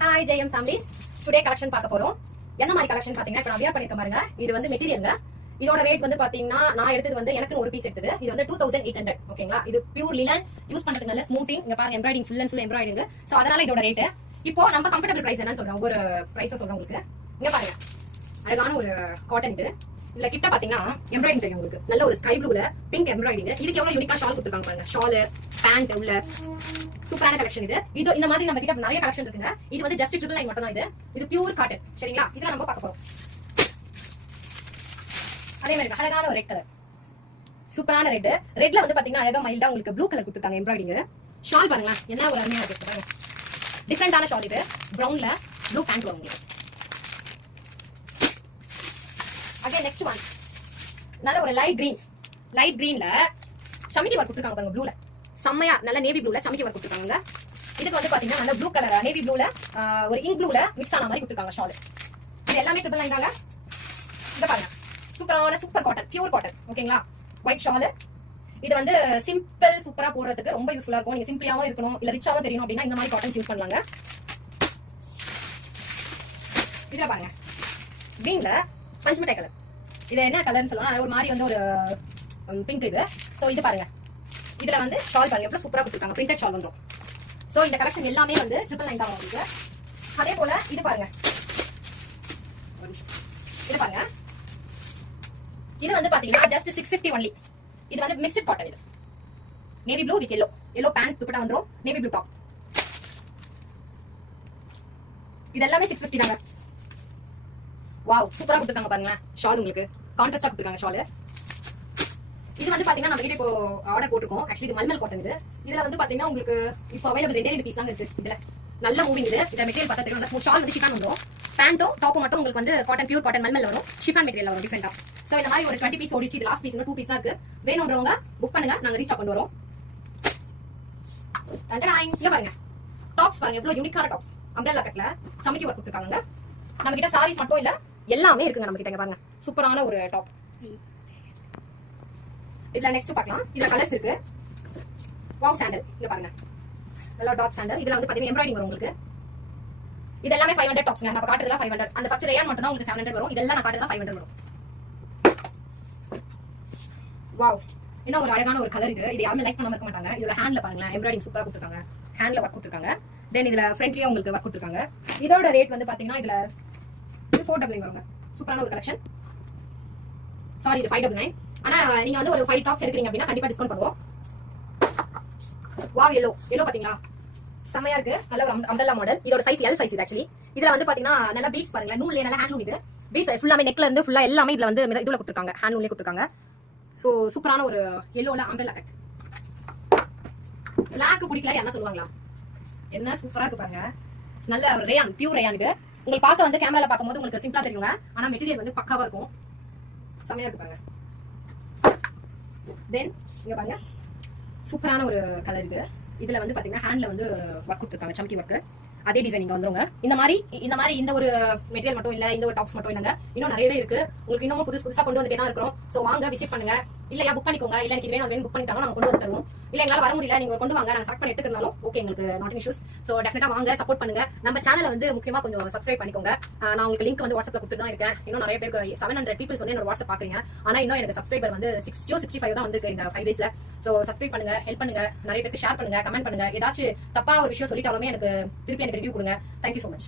Hi JM families. Today collection பார்க்க போறோம். என்ன மாதிரி collection பாத்தீங்கன்னா இப்ப நான் வியர் பண்ணிருக்கேன் பாருங்க. இது வந்து மெட்டீரியல்ங்க. இதோட ரேட் வந்து பாத்தீங்கன்னா நான் எடுத்தது வந்து எனக்கு ஒரு பீஸ் எடுத்தது. இது வந்து 2800 ஓகேங்களா. இது பியூர் லினன் யூஸ் பண்றதுக்கு நல்ல ஸ்மூத்திங். இங்க பாருங்க embroidering full and full embroidering. So அதனால இதோட ரேட். இப்போ நம்ம கம்ஃபர்ட்டபிள் பிரைஸ் என்னன்னு சொல்றோம். ஒரு பிரைஸ் சொல்றேன் உங்களுக்கு. இங்க பாருங்க. அழகான ஒரு காட்டன் இது. இதுல கிட்ட பாத்தீங்கன்னா எம்ப்ராய்டிங் தெரியும் உங்களுக்கு. நல்ல ஒரு ஸ்கை ப்ளூல பிங்க் எம்ப்ராய்டிங். இதுக்கு எவ்வளவு யூனிக்கா ஷால் கொடுத்திருக்காங்க பாருங்க. ஷால், பேண்ட் உள்ள சூப்பரான கலெக்ஷன் இது. இது இந்த மாதிரி நம்ம கிட்ட நிறைய கலெக்ஷன் இருக்குங்க. இது வந்து ஜஸ்ட் 999 மட்டும் தான் இது. இது பியூர் காட்டன். சரிங்களா? இதெல்லாம் நம்ம பார்க்க போறோம். அதே மாதிரி அழகான ஒரு ரெட் கலர். சூப்பரான ரெட். ரெட்ல வந்து பாத்தீங்கன்னா அழகா மைல்டா உங்களுக்கு ப்ளூ கலர் கொடுத்திருக்காங்க எம்ப்ராய்டிங். ஷால் பாருங்க. என்ன ஒரு அருமையா இருக்கு பாருங்க. டிஃபரண்டான ஷால் இது. பிரவுன்ல ப்ளூ பேண்ட் வரும் உங்களுக்கு. Again next one. நல்ல ஒரு லைட் கிரீன். லைட் கிரீன்ல சமிக்கி வர்க் கொடுத்திருக்காங்க பாருங்க ப்ளூல. செம்மையா நல்ல நேவி ப்ளூல சமிக்கி வர்க் கொடுத்திருக்காங்க. இதுக்கு வந்து பாத்தீங்கன்னா நல்ல ப்ளூ கலர் நேவி ப்ளூல ஒரு இங்க் ப்ளூல மிக்ஸ் ஆன மாதிரி கொடுத்திருக்காங்க ஷால். இது எல்லாமே 999 தாங்க. இத பாருங்க. சூப்பரான சூப்பர் காட்டன், பியூர் காட்டன். ஓகேங்களா? White shawl. இது வந்து சிம்பிள் சூப்பரா போடுறதுக்கு ரொம்ப யூஸ்ஃபுல்லா இருக்கும். நீங்க சிம்பிளாவும் இருக்கணும் இல்ல ரிச்சாவும் தெரியணும் அப்படின்னா இந்த மாதிரி காட்டன் யூஸ் பண்ணலாங்க. இதுல பாருங்க. கிரீன்ல பஞ்ச் மிட்டாய் கலர். இது என்ன கலர்னு சொல்லலாம். ஒரு மாதிரி வந்து ஒரு பிங்க் இது. சோ இது பாருங்க. இதுல வந்து ஷால் பாருங்க எவ்வளவு சூப்பரா கொடுத்திருக்காங்க. பிரிண்டட் ஷால் வந்துரும். சோ இந்த கலெக்ஷன் எல்லாமே வந்து 999 தான் உங்களுக்கு. அதே போல இது பாருங்க. இது பாருங்க. இது வந்து பாத்தீங்கன்னா ஜஸ்ட் 650 ஒன்லி. இது வந்து மிக்ஸ்ட் காட்டன் இது. Navy blue with yellow pant dupatta வந்துரும். Navy blue top. இது எல்லாமே 650 தாங்க. வாவ் சூப்பரா கொடுத்திருக்காங்க பாருங்க. ஷால் உங்களுக்கு கான்ட்ராஸ்டா கொடுத்திருக்காங்க ஷால். இது வந்து பாத்தீங்கன்னா நம்ம கிட்ட இப்போ ஆர்டர் போட்டுருக்கோம். ஆக்சுவலி இது மல்மல் காட்டன் இது. இதுல வந்து பாத்தீங்கன்னா உங்களுக்கு இப்போ அவைலபிள் 2 பீஸ் தான் இருக்கு. இதுல நல்ல மூவிங் இது. இந்த மெட்டீரியல் பார்த்தா தெரியும். நல்ல ஷால் வந்து ஷிஃபான் வந்துரும். பேண்ட்டும் டாப்பும் மட்டும் உங்களுக்கு வந்து காட்டன் பியூர் காட்டன் மல்மல் வரும். ஷிஃபான் மெட்டீரியல் வரும் டிஃபரெண்டா. சோ இந்த மாதிரி ஒரு 20 பீஸ் ஓடிச்சு. இது லாஸ்ட் பீஸ் இன்னும் 2 பீஸ் தான் இருக்கு. வேணும்ன்றவங்க புக் பண்ணுங்க. நாங்க ரீஸ்டாக் கொண்டு வரோம். இங்க பாருங்க. டாப்ஸ் பாருங்க எவ்வளவு யூனிக்கான டாப்ஸ். அம்ப்ரெல்லா கட்ல சமிக்கி வர்க் கொடுத்திருக்காங்க. நம்ம கிட்ட சாரீஸ் மட்டும் இல்ல எல்லாமே இருக்குங்க நம்ம கிட்ட. பாருங்க சூப்பரான ஒரு டாப். இதுல நெக்ஸ்ட் பார்க்கலாம். இதுல கலர்ஸ் இருக்கு. Wow sandal. இங்க பாருங்க. நல்ல டாட் சாண்டல். இதுல வந்து பாத்தீங்கன்னா எம்ப்ராய்டிங் வரும் உங்களுக்கு. இது எல்லாமே 500 டாப்ஸ்ங்க. நம்ம காட்டுறதுல 500. அந்த ஃபர்ஸ்ட் ரேயான் மட்டும் தான் உங்களுக்கு 700 வரும். இதெல்லாம் நான் காட்டுறதுல 500 வரும். வாவ். என்ன ஒரு அழகான ஒரு கலர் இது. இது யாருமே லைக் பண்ணாம இருக்க மாட்டாங்க. இதோட ஹேண்ட்ல பாருங்க எம்ப்ராய்டிங் சூப்பரா கொடுத்திருக்காங்க. ஹேண்ட்ல வர்க் கொடுத்திருக்காங்க. தென் இதுல ஃப்ரண்ட்லயே உங்களுக்கு வர்க் கொடுத்திருக்காங்க. இதோட ரேட் வந்து பாத்தீங்கன்னா இதுல 499 வருங்க. சூப்பரான ஒரு கலெக்ஷன். சாரி இது 599. ஆனா நீங்க வந்து ஒரு 5 டாப்ஸ் எடுக்கறீங்க அப்படினா கண்டிப்பா டிஸ்கவுண்ட் பண்ணுவோம். வாவ் yellow பாத்தீங்களா? செமையா இருக்கு. நல்ல ஒரு அம்ப்ரெல்லா மாடல். இதோட சைஸ் L சைஸ் இது ஆக்சுவலி. இதுல வந்து பாத்தீங்கன்னா நல்ல பீட்ஸ் பாருங்க. நூல்ல நல்ல ஹேண்ட் லூம் இது. பீட்ஸ் ஃபுல்லாமே நெக்ல இருந்து ஃபுல்லா எல்லாமே இதுல வந்து இதுல கொடுத்திருக்காங்க. ஹேண்ட் லூம்லயே கொடுத்திருக்காங்க. சோ சூப்பரான ஒரு yellowல அம்ப்ரெல்லா கட். Black பிடிக்கல என்ன சொல்லுவாங்களா? என்ன சூப்பரா இருக்கு பாருங்க. நல்ல ஒரு ரேயான், பியூர் ரேயான் இது. உங்களுக்கு பார்க்க வந்து கேமரால பாக்கும்போது உங்களுக்கு சிம்பிளா தெரியுங்க. ஆனா மெட்டீரியல் வந்து பக்காவா இருக்கும். செமையா இருக்கு பாருங்க. தென் இங்க பாருங்க. சூப்பரான ஒரு கலர் இது. இதுல வந்து பாத்தீங்கன்னா ஹேண்ட்ல வந்து வர்க் கொடுத்திருக்காங்க. சம்கி வர்க். அதே டிசைன் இங்க வந்துருங்க. இந்த மாதிரி இந்த ஒரு மெட்டீரியல் மட்டும் இல்ல, இந்த ஒரு டாப்ஸ் மட்டும் இல்லங்க. இன்னும் நிறையவே இருக்கு. உங்களுக்கு இன்னும் புதுசா கொண்டு வந்துட்டே தான் இருக்கிறோம். சோ வாங்க விசிட் பண்ணுங்க. இல்லையா புக் பண்ணிக்கோங்க. இல்ல எனக்கு இது வேணும் புக் பண்ணிட்டாங்க நாங்க கொண்டு வந்து தருவோம். இல்ல எங்களால வர முடியல நீங்க கொண்டு வாங்க நாங்க செலக்ட் பண்ணி எடுத்துக்கறனாலும் ஓகே எங்களுக்கு நாட் இன் இஷ்யூஸ். சோ டெஃபினட்டா வாங்க சப்போர்ட் பண்ணுங்க. நம்ம சேனலை வந்து முக்கியமா கொஞ்சம் சப்ஸ்கிரைப் பண்ணிக்கோங்க. நான் உங்களுக்கு லிங்க் வந்து வாட்ஸ்அப்ல கொடுத்துட்டு தான் இருக்கேன். இன்னும் நிறைய பேருக்கு 700 பீப்பிள்ஸ் வந்து என்னோட வாட்ஸ்அப் பாக்குறீங்க. ஆனா இன்னும் எனக்கு சப்ஸ்கிரைபர் வந்து 65 தான் வந்து இந்த 5 டேஸ்ல. சோ சப்ஸ்கிரைப் பண்ணுங்க, ஹெல்ப் பண்ணுங்க, நிறைய பேருக்கு ஷேர் பண்ணுங்க, கமெண்ட் பண்ணுங்க. ஏதாச்சும் தப்பா ஒரு விஷயம் சொல்லிட்டாலுமே எனக்கு திருப்பி ரிவ்யூ கொடுங்க. Thank you so much.